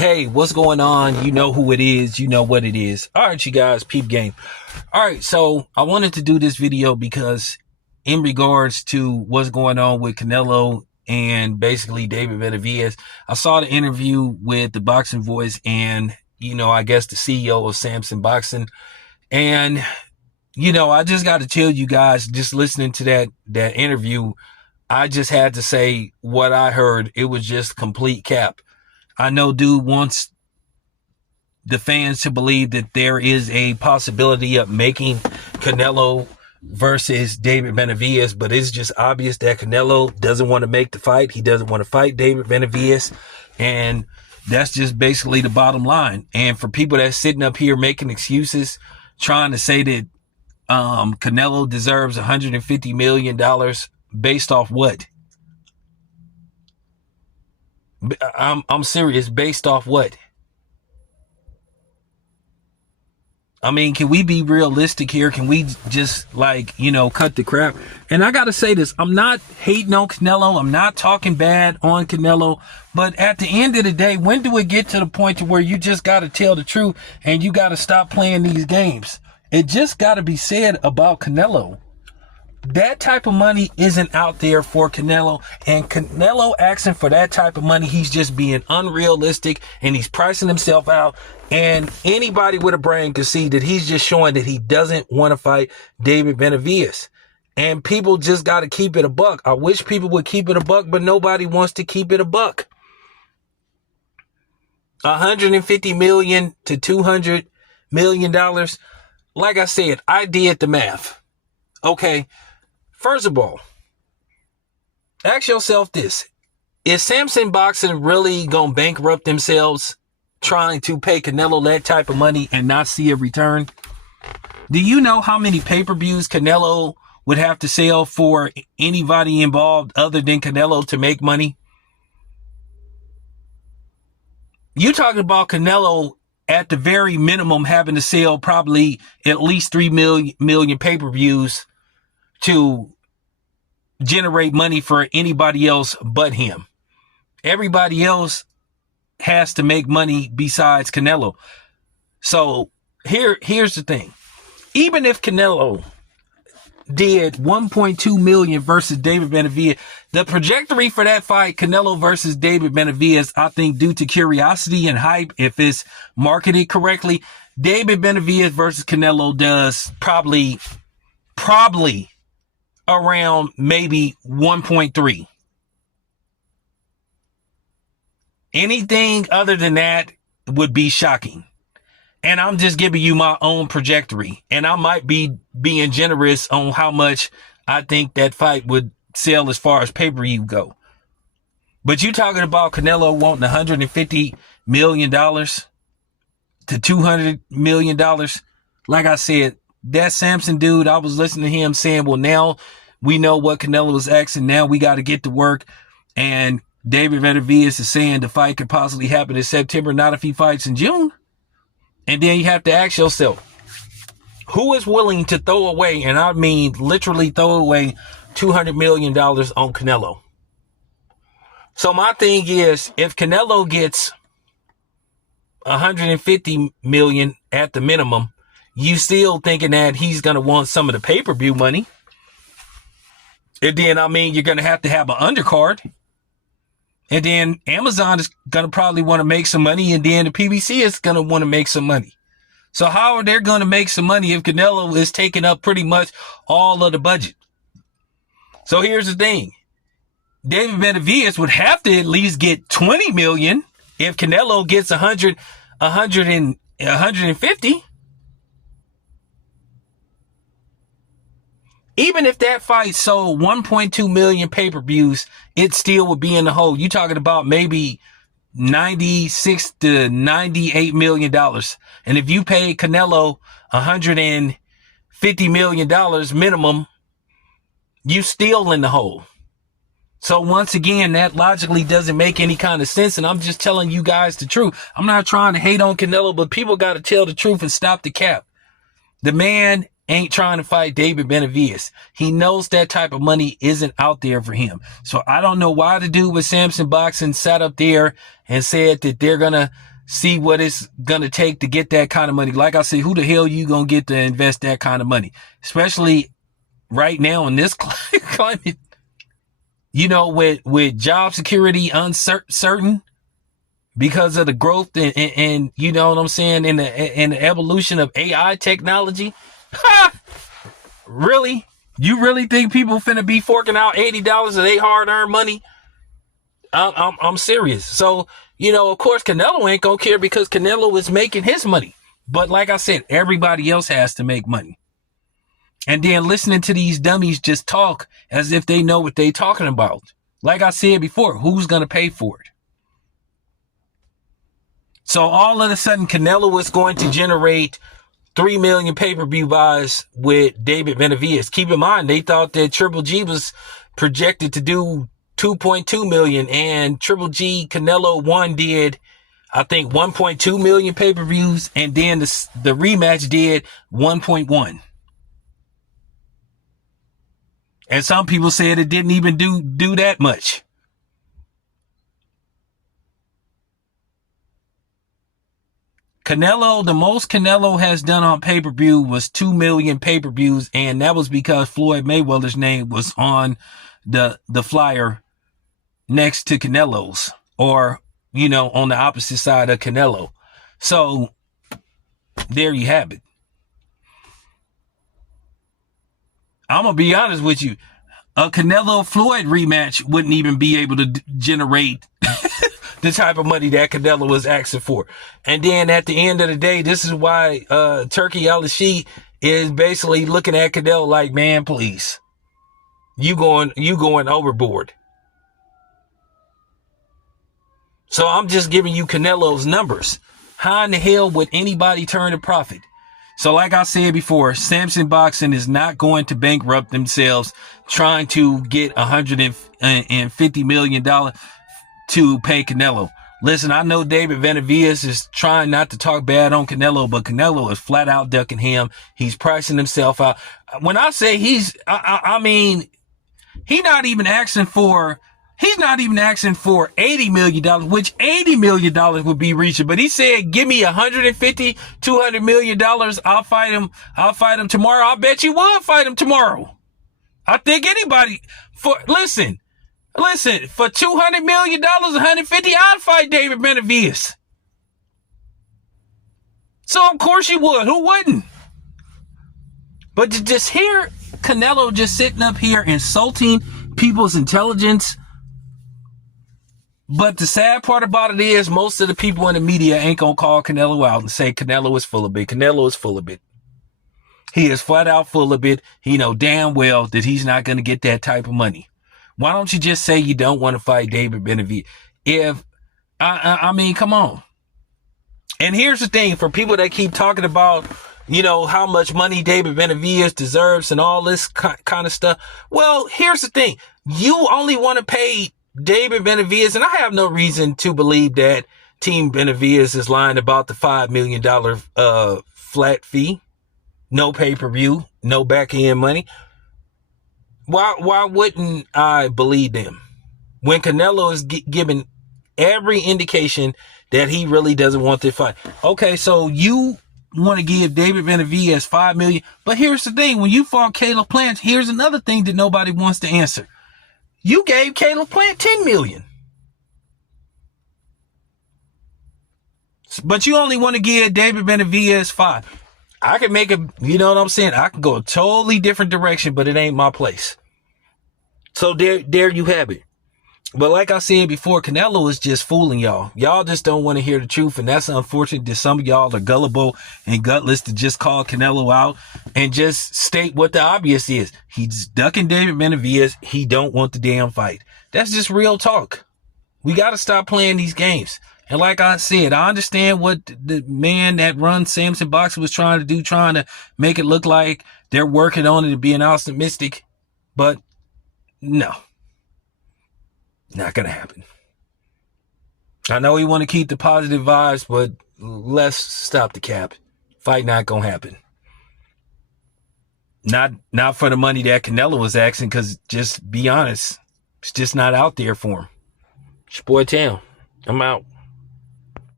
Hey, what's going on? You know who it is. You know what it is. All right, you guys, peep game. All right, so I wanted to do this video because in regards to what's going on with Canelo and basically David Benavidez, I saw the interview with the Boxing Voice and, I guess the CEO of Sampson Boxing. And, I just got to tell you guys, just listening to that interview, I just had to say what I heard. It was just complete cap. I know dude wants the fans to believe that there is a possibility of making Canelo versus David Benavidez, but it's just obvious that Canelo doesn't want to make the fight. He doesn't want to fight David Benavidez, and that's just basically the bottom line. And for people that's sitting up here making excuses, trying to say that Canelo deserves $150 million based off what? I'm serious. Based off what? I mean, can we be realistic here? Can we just cut the crap? And I got to say this. I'm not hating on Canelo. I'm not talking bad on Canelo. But at the end of the day, when do it get to the point to where you just got to tell the truth and you got to stop playing these games? It just got to be said about Canelo. That type of money isn't out there for Canelo, and Canelo asking for that type of money, he's just being unrealistic and he's pricing himself out. And anybody with a brain can see that he's just showing that he doesn't want to fight David Benavidez. And people just got to keep it a buck. I wish people would keep it a buck, but nobody wants to keep it a buck. $150 million to $200 million. Like I said, I did the math. Okay. First of all, ask yourself this. Is Sampson Boxing really going to bankrupt themselves trying to pay Canelo that type of money and not see a return? Do you know how many pay-per-views Canelo would have to sell for anybody involved other than Canelo to make money? You talking about Canelo at the very minimum having to sell probably at least 3 million pay-per-views to generate money for anybody else but him. Everybody else has to make money besides Canelo. So here's the thing. Even if Canelo did 1.2 million versus David Benavidez, the trajectory for that fight, Canelo versus David Benavidez, I think due to curiosity and hype, if it's marketed correctly, David Benavidez versus Canelo does probably around maybe 1.3. Anything other than that would be shocking. And I'm just giving you my own trajectory. And I might be being generous on how much I think that fight would sell as far as pay-per-view go. But you talking about Canelo wanting $150 million to $200 million. Like I said, that Sampson dude, I was listening to him saying, well, now we know what Canelo was asking. Now we got to get to work. And David Benavidez is saying the fight could possibly happen in September, not if he fights in June. And then you have to ask yourself, who is willing to throw away, and I mean literally throw away $200 million on Canelo? So my thing is, if Canelo gets $150 million at the minimum, you still thinking that he's going to want some of the pay-per-view money. And then, you're going to have an undercard. And then Amazon is going to probably want to make some money. And then the PBC is going to want to make some money. So how are they going to make some money if Canelo is taking up pretty much all of the budget? So here's the thing. David Benavidez would have to at least get 20 million if Canelo gets 150. Even if that fight sold 1.2 million pay-per-views, it still would be in the hole. You're talking about maybe $96 to $98 million. And if you pay Canelo $150 million minimum, you still in the hole. So once again, that logically doesn't make any kind of sense. And I'm just telling you guys the truth. I'm not trying to hate on Canelo, but people got to tell the truth and stop the cap. The man ain't trying to fight David Benavidez. He knows that type of money isn't out there for him. So I don't know why the dude with Sampson Boxing sat up there and said that they're going to see what it's going to take to get that kind of money. Like I said, who the hell you going to get to invest that kind of money? Especially right now in this climate, you know, with job security uncertain because of the growth and you know what I'm saying, in the evolution of AI technology. Ha! Really? You really think people finna be forking out $80 of their hard-earned money? I'm serious. So, you know, of course, Canelo ain't gonna care because Canelo is making his money. But like I said, everybody else has to make money. And then listening to these dummies just talk as if they know what they talking about. Like I said before, who's gonna pay for it? So all of a sudden, Canelo is going to generate 3 million pay-per-view buys with David Benavidez. Keep in mind, they thought that Triple G was projected to do 2.2 million, and Triple G Canelo 1 did, I think, 1.2 million pay-per-views, and then the rematch did 1.1. And some people said it didn't even do that much. Canelo, the most Canelo has done on pay-per-view was 2 million pay-per-views, and that was because Floyd Mayweather's name was on the flyer next to Canelo's, or, you know, on the opposite side of Canelo. So there you have it. I'm going to be honest with you. A Canelo Floyd rematch wouldn't even be able to generate the type of money that Canelo was asking for. And then at the end of the day, this is why Turkey Al-Ashi is basically looking at Canelo like, man, please, you going overboard. So I'm just giving you Canelo's numbers. How in the hell would anybody turn a profit? So like I said before, Sampson Boxing is not going to bankrupt themselves trying to get $150 million to pay Canelo. Listen, I know David Benavidez is trying not to talk bad on Canelo, but Canelo is flat out ducking him. He's pricing himself out. When I say I mean, he's not even asking for $80 million, which $80 million would be reaching. But he said, give me $150, $200 million. I'll fight him tomorrow. I bet you would fight him tomorrow. I think anybody listen, for $200 million, $150, I'd fight David Benavidez. So of course you would. Who wouldn't? But to just hear Canelo just sitting up here insulting people's intelligence. But the sad part about it is most of the people in the media ain't gonna call Canelo out and say Canelo is full of it. Canelo is full of it. He is flat out full of it. He know damn well that he's not gonna get that type of money. Why don't you just say you don't want to fight David Benavidez? I mean, come on. And here's the thing, for people that keep talking about, you know, how much money David Benavidez deserves and all this kind of stuff. Well, here's the thing. You only want to pay David Benavidez, and I have no reason to believe that Team Benavidez is lying about the $5 million flat fee. No pay-per-view, no back-end money. Why wouldn't I believe them when Canelo is giving every indication that he really doesn't want to fight? Okay, so you want to give David Benavidez $5 million, but here's the thing: when you fought Caleb Plant, here's another thing that nobody wants to answer. You gave Caleb Plant $10 million, but you only want to give David Benavidez $5 million. I can make a, you know what I'm saying? I can go a totally different direction, but it ain't my place. So there you have it. But like I said before, Canelo is just fooling y'all. Y'all just don't want to hear the truth. And that's unfortunate that some of y'all are gullible and gutless to just call Canelo out and just state what the obvious is. He's ducking David Benavidez. He don't want the damn fight. That's just real talk. We got to stop playing these games. And like I said, I understand what the man that runs Sampson Boxing was trying to do, trying to make it look like they're working on it to be an optimistic, but no, not going to happen. I know we want to keep the positive vibes, but let's stop the cap. Fight not going to happen. Not for the money that Canelo was asking, because just be honest, it's just not out there for him. It's your boy Tam. I'm out.